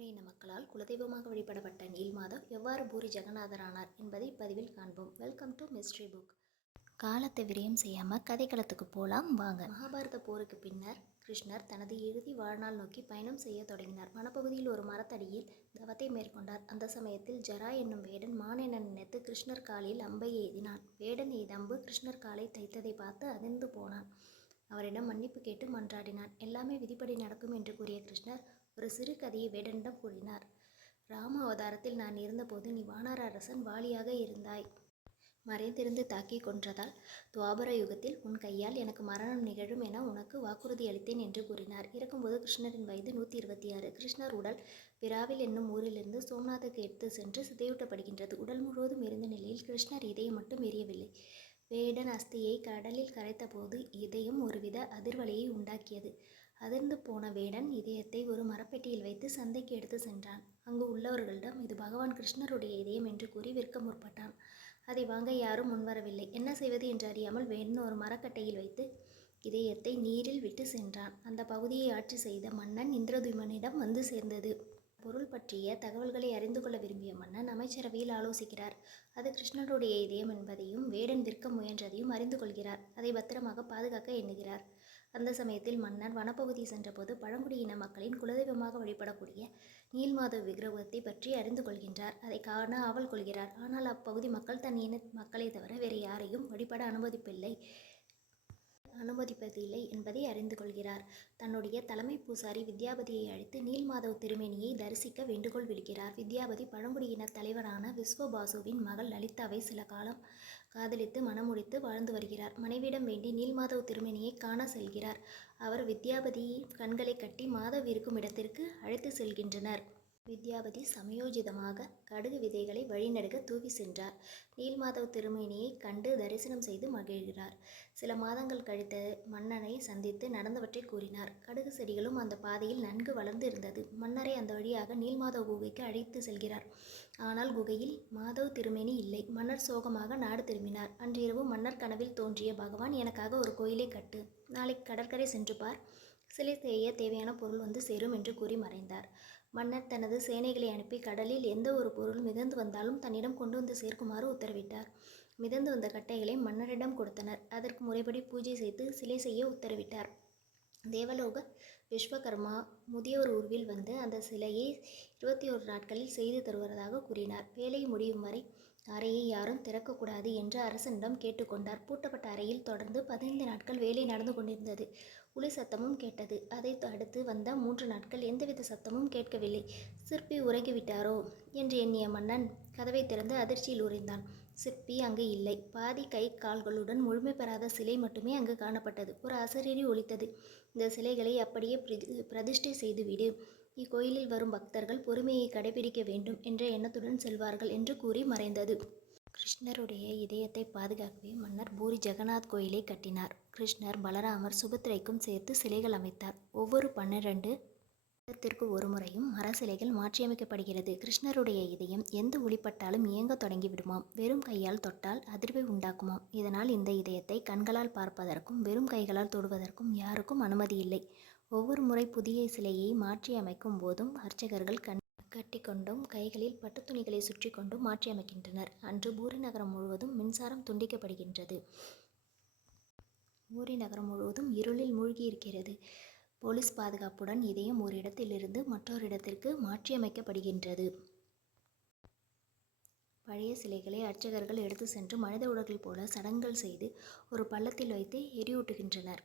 பழங்குடியின மக்களால் குலதெய்வமாக வழிபடப்பட்ட நீல்மாதவ் எவ்வாறு பூரி ஜெகநாதரானார் என்பதை இப்பதிவில் காண்போம். Welcome to mystery book. காலத்தை விரயம் செய்யாமல் கதைக்களத்துக்கு போகலாம் வாங்க. மகாபாரத போருக்கு பின்னர் கிருஷ்ணர் தனது இறுதி வாழ்நாள் நோக்கி பயணம் செய்ய தொடங்கினார். வனப்பகுதியில் ஒரு மரத்தடியில் தவத்தை மேற்கொண்டார். அந்த சமயத்தில் ஜரா என்னும் வேடன் மான் என நினைத்து கிருஷ்ணர் காலில் அம்பை எய்தினான். வேடன் எய்த அம்பு கிருஷ்ணர் காலை தைத்ததை பார்த்து அதிர்ந்து போனான். அவரிடம் மன்னிப்பு கேட்டு மன்றாடினான். எல்லாமே விதிப்படி நடக்கும் என்று கூறிய கிருஷ்ணர் ஒரு சிறு கதையை வேடனிடம் கூறினார். ராம அவதாரத்தில் நான் இருந்தபோது நீ வானர அரசன் வாலியாக இருந்தாய். மறைந்திருந்து தாக்கி கொன்றதால் துவாபர யுகத்தில் உன் கையால் எனக்கு மரணம் நிகழும் என உனக்கு வாக்குறுதி அளித்தேன் என்று கூறினார். இறக்கும்போது கிருஷ்ணரின் வயது 126. கிருஷ்ணர் உடல் விராவில் என்னும் ஊரிலிருந்து சோம்நாத்துக்கு எடுத்து சென்று சிதையூட்டப்படுகின்றது. உடல் முழுவதும் எரிந்த நிலையில் கிருஷ்ணர் இதயம் மட்டும் எரியவில்லை. வேடன் அஸ்தியை கடலில் கரைத்த போது இதயம் ஒருவித அதிர்வலையை உண்டாக்கியது. அதிர்ந்து போன வேடன் இதயத்தை ஒரு மரப்பெட்டியில் வைத்து சந்தைக்கு எடுத்து சென்றான். அங்கு உள்ளவர்களிடம் இது பகவான் கிருஷ்ணருடைய இதயம் என்று கூறி விற்க முற்பட்டான். அதை வாங்க யாரும் முன்வரவில்லை. என்ன செய்வது என்று அறியாமல் வேடன் ஒரு மரக்கட்டையில் வைத்து இதயத்தை நீரில் விட்டு சென்றான். அந்த பகுதியை ஆட்சி செய்த மன்னன் இந்திரதுமனிடம் வந்து சேர்ந்தது. பொருள் பற்றிய தகவல்களை அறிந்து கொள்ள விரும்பிய மன்னன் அமைச்சரவையில் ஆலோசிக்கிறார். அது கிருஷ்ணருடைய இதயம் என்பதையும் வேடன் விற்க முயன்றதையும் அறிந்து கொள்கிறார். அதை பத்திரமாக பாதுகாக்க எண்ணுகிறார். அந்த சமயத்தில் மன்னர் வனப்பகுதி சென்றபோது பழங்குடியின மக்களின் குலதெய்வமாக வழிபடக்கூடிய நீல்மாதவ் விக்கிரகத்தை பற்றி அறிந்து கொள்கின்றார். அதை காண ஆவல் கொள்கிறார். ஆனால் அப்பகுதி மக்கள் தன் இன மக்களை தவிர வேறு யாரையும் வழிபட அனுமதிப்பதில்லை என்பதை அறிந்து கொள்கிறார். தன்னுடைய தலைமை பூசாரி வித்யாபதியை அழைத்து நீல்மாதவ் திருமேனியை தரிசிக்க வேண்டுகோள் விடுக்கிறார். வித்யாபதி பழங்குடியின தலைவரான விஸ்வபாசுவின் மகள் லலிதாவை சில காலம் காதலித்து மணமுடித்து வாழ்ந்து வருகிறார். மனைவியிடம் வேண்டி நீல்மாதவ் திருமேனியை காண செல்கிறார். அவர் வித்யாபதியின் கண்களை கட்டி மாதவ் இருக்கும் இடத்திற்கு அழைத்து செல்கின்றனர். வித்யாபதி சமயோஜிதமாக கடுகு விதைகளை வழிநெடுக தூவி சென்றார். நீல்மாதவ் திருமேனியை கண்டு தரிசனம் செய்து மகிழ்கிறார். சில மாதங்கள் கழித்த மன்னனை சந்தித்து நடந்தவற்றை கூறினார். கடுகு செடிகளும் அந்த பாதையில் நன்கு வளர்ந்து இருந்தது. மன்னரை அந்த வழியாக நீல்மாதவ் குகைக்கு அழைத்து செல்கிறார். ஆனால் குகையில் மாதவ் திருமேனி இல்லை. மன்னர் சோகமாக நாடு திரும்பினார். அன்றிரவு மன்னர் கனவில் தோன்றிய பகவான் எனக்காக ஒரு கோயிலை கட்டு, நாளைக்கு கடற்கரை சென்று பார், சிலை செய்ய தேவையான பொருள் வந்து சேரும் என்று கூறி மறைந்தார். மன்னர் தனது சேனைகளை அனுப்பி கடலில் எந்த ஒரு பொருள் மிதந்து வந்தாலும் தன்னிடம் கொண்டு வந்து சேர்க்குமாறு உத்தரவிட்டார். மிதந்து வந்த கட்டைகளை மன்னரிடம் கொடுத்தனர். அதற்கு முறைப்படி பூஜை செய்து சிலை செய்ய உத்தரவிட்டார். தேவலோக விஸ்வகர்மா முதியோர் உருவில் வந்து அந்த சிலையை 21 நாட்களில் செய்து தருவதாக கூறினார். வேலை முடியும் வரை அறையை யாரும் திறக்கக்கூடாது என்று அரசனிடம் கேட்டுக்கொண்டார். பூட்டப்பட்ட அறையில் தொடர்ந்து 15 நாட்கள் வேலை நடந்து கொண்டிருந்தது. உளி சத்தமும் கேட்டது. அதை அடுத்து வந்த 3 நாட்கள் எந்தவித சத்தமும் கேட்கவில்லை. சிற்பி உறங்கிவிட்டாரோ என்று எண்ணிய மன்னன் கதவை திறந்து அதிர்ச்சியில் உறைந்தான். சிற்பி அங்கு இல்லை. பாதி கை கால்களுடன் முழுமை பெறாத சிலை மட்டுமே அங்கு காணப்பட்டது. ஒரு அசரீரி ஒலித்தது. இந்த சிலைகளை அப்படியே பிரதிஷ்டை செய்துவிடு. இக்கோயிலில் வரும் பக்தர்கள் பொறுமையை கடைபிடிக்க வேண்டும் என்ற எண்ணத்துடன் செல்வார்கள் என்று கூறி மறைந்தது. கிருஷ்ணருடைய இதயத்தை பாதுகாக்கவே மன்னர் பூரி ஜெகநாத் கோயிலை கட்டினார். கிருஷ்ணர், பலராமர், சுபத்திரைக்கும் சேர்த்து சிலைகள் அமைத்தார். ஒவ்வொரு 12 வருடத்திற்கு ஒரு முறையும் மர சிலைகள் மாற்றியமைக்கப்படுகிறது. கிருஷ்ணருடைய இதயம் எந்த ஒளிப்பட்டாலும் இயங்க தொடங்கிவிடுமாம். வெறும் கையால் தொட்டால் அதிர்வை உண்டாக்குமாம். இதனால் இந்த இதயத்தை கண்களால் பார்ப்பதற்கும் வெறும் கைகளால் தொடுவதற்கும் யாருக்கும் அனுமதி இல்லை. ஒவ்வொரு முறை புதிய சிலையை மாற்றி அமைக்கும் போதும் அர்ச்சகர்கள் கட்டிக்கொண்டும் கைகளில் பட்டு துணிகளை சுற்றி கொண்டும் மாற்றியமைக்கின்றனர். அன்று பூரி நகரம் முழுவதும் மின்சாரம் துண்டிக்கப்படுகின்றது. பூரி நகரம் முழுவதும் இருளில் மூழ்கியிருக்கிறது. போலீஸ் பாதுகாப்புடன் இதயம் ஒரு இடத்திலிருந்து மற்றொரு இடத்திற்கு மாற்றியமைக்கப்படுகின்றது. பழைய சிலைகளை அர்ச்சகர்கள் எடுத்து சென்று மனித உடல்கள் போல சடங்குகள் செய்து ஒரு பள்ளத்தில் வைத்து எரியூட்டுகின்றனர்.